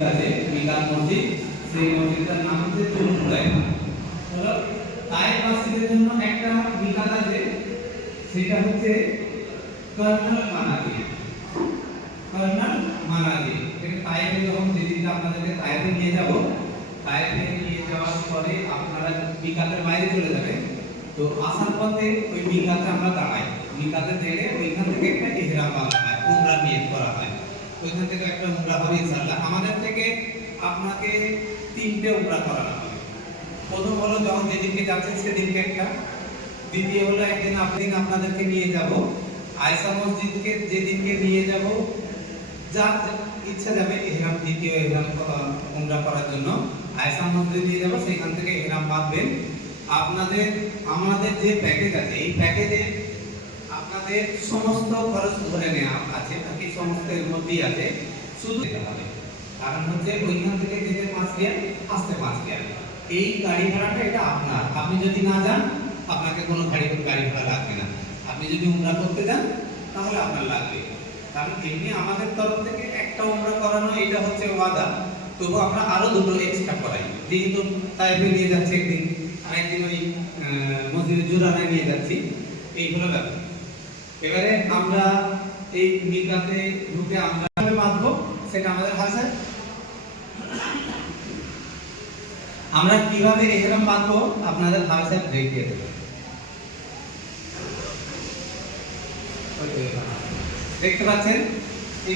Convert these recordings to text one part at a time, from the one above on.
আছে মিলাদ মসজিদ, সেই মসজিদটার নাম হচ্ছে তাই মসজিদের জন্য একটা মিলাদ আছে, সেটা হচ্ছে কর্নাল মানাজি কর্নাল মানাজি এটা যখন যেদিনটা আপনাদেরকে তাইফে নিয়ে যাব তাইফে নিয়ে যাওয়ার পরে আপনারা মিকাতের বাইরে চলে যাবেন। তো আসার পথে ওই মিকাতে আমরা দাঁড়াই। মিকাতে দেড়ে ওইখান থেকে একটা ইহরাম বাঁধা হয় উমরা নিয়ত করা হয়। ওইখান থেকে একটা উমরা হবে ইনশাআল্লাহ। আমাদের থেকে আপনাকে তিনটে উমরা করানো হবে। প্রথম হলো যখন যেদিনকে যাচ্ছেন সেদিনকে একটা। দ্বিতীয় হলো একদিন আপদিন আপনাদেরকে নিয়ে যাব। আয়সা মসজিদকে যেদিনকে নিয়ে যাব, যার ইচ্ছা যাবে ইহরাম দ্বিতীয় ইহরাম উমরা করার জন্য। আয়সা মসজিদ নিয়ে যাব, সেখান থেকে ইহরাম বাঁধবেন। আপনাদের আমাদের যে প্যাকেজ আছে, এই প্যাকেজে আপনাদের সমস্ত খরচ আছে, শুধু হবে। কারণ হচ্ছে ওইখান থেকে যেতে পাঁচ রিয়াল আসতে পাঁচ রিয়াল এই গাড়ি ভাড়াটা এটা আপনার। আপনি যদি না যান, আপনাকে কোনো গাড়ি গাড়ি ভাড়া লাগবে না। আপনি যদি উমরা করতে যান, তাহলে আপনার লাগবে। কারণ এমনি আমাদের তরফ থেকে একটা উমরা করানো এটা হচ্ছে ওয়াদা। তবু আমরা আরও দুটো এক্সট্রা করাই। যেহেতু তাইফে নিয়ে যাচ্ছে একদিন আর একদিন ওই মসজিদের জোরানায় নিয়ে যাচ্ছি। এই হলো ব্যাপার। এবারে আমরা এই মিকাতে ঢুকে আমরা বাঁধবো, সেটা আমাদের ভাষায় আমরা কীভাবে এরকম বাঁধবো, আপনাদের ভাষায় দেখিয়ে দেবো। দেখতে পাচ্ছেন?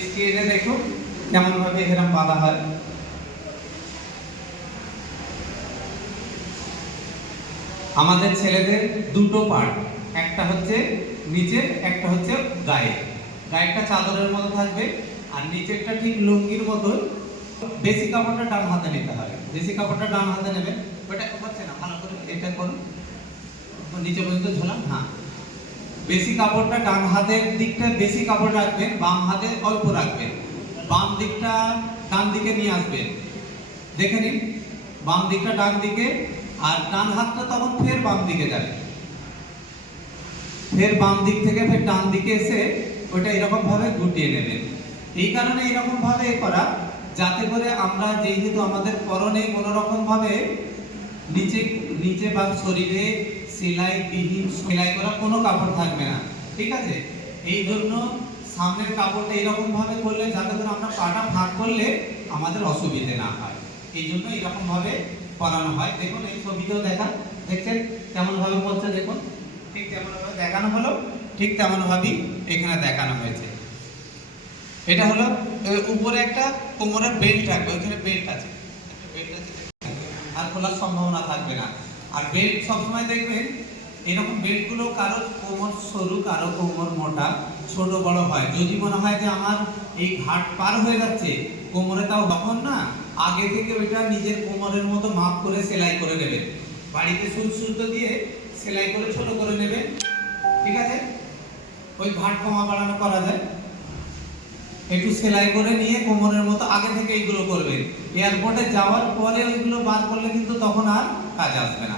স্ক্রিনে কেমন ভাবে এরকম বাঁধা হয়। আমাদের ছেলেদের দুটো পার্ট একটা হচ্ছে নিচে, একটা হচ্ছে গায়ে। গায়েরটা চাদরের মতো থাকবে, আর নিচেরটা ঠিক লুঙ্গির মতো বেশি কাপড়টা ডান হাতে নিতে হবে। বেশি কাপড়টা ডান হাতে নেবে ওটা হচ্ছে না, ভালো করে এটা করুন। নিচে পর্যন্ত ঝোলান হ্যাঁ। বেশি কাপড়টা ডান হাতের দিকটা বেশি কাপড় রাখবেন, বাম হাতে অল্প রাখবেন। বাম দিকটা ডান দিকে নিয়ে আসবেন। দেখে নিন, বাম দিকটা ডান দিকে, আর ডান হাতটা তখন ফের বাম দিকে যাবে। ফের বাম দিক থেকে ফের ডান দিকে এসে ওটা এরকম ভাবে গুটিয়ে নেবেন এই কারণে এরকম ভাবে এ করা, যাতে করে আমরা যেহেতু আমাদের পরনে কোনো রকম ভাবে নিচে নিচে বা শরীরে সেলাই, বিহীন সেলাই করা কোনো কাপড় থাকবে না, ঠিক আছে? এই জন্য সামনের কাপড়টা এরকম ভাবে করলে, যাতে করে আমরা পাটা ফাঁক করলে আমাদের অসুবিধে না হয়। এই জন্য এরকম ভাবে করানো হয়। দেখুন, এই ছবিতেও দেখা, দেখছেন? কেমন ভাবে করছে দেখুন? ঠিক তেমন ভাবে দেখানো হলো। ঠিক তেমন ভাবেই এখানে দেখানো হয়েছে। এটা হলো উপরে একটা কোমরের বেল্ট রাখবে ওইখানে বেল্ট আছে। আর খোলার সম্ভাবনা থাকবে না। আর বেল্ট সবসময় দেখবেন, এরকম বেল্টগুলো কারও কোমর সরু, কারও কোমর মোটা, ছোট, বড় হয়। যদি মনে হয় যে আমার এই ঘাট পার হয়ে যাচ্ছে, কোমরে তাও তখন না, আগে থেকে ওইটা নিজের কোমরের মতো মাপ করে সেলাই করে নেবেন। বাড়িতে সুই সুতো দিয়ে সেলাই করে ছোট করে নেবেন। ঠিক আছে? ওই ঘাট কমা বাড়ানো করা যায়। একটু সেলাই করে নিয়ে কোমরের মতো আগে থেকে এইগুলো করবেন এয়ারপোর্টে যাওয়ার পরে ওইগুলো বার করলে কিন্তু তখন আর কাজে আসবে না।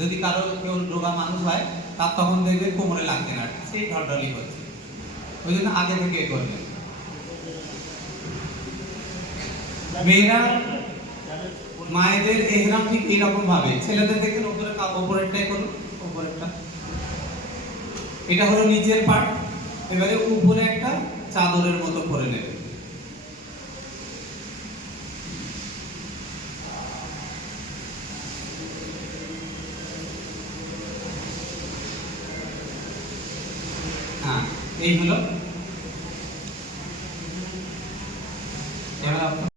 যদি কারও কেউ রোগা মানুষ হয়, তার তখন দেখবে কোমরে লাগবে না। সেই ঢলঢলি হচ্ছে। ওই জন্য আগে থেকে এ করবেন মেয়েরা, মায়েদের এহরাম ঠিক এইরকম ভাবে ছেলেদের দেখেন উপরে উপরেরটাই করুন উপরেরটা এটা হলো নিজের পার্ট এবারে উপরে একটা চাদরের মতো করে নেবে। হ্যাঁ এই হলো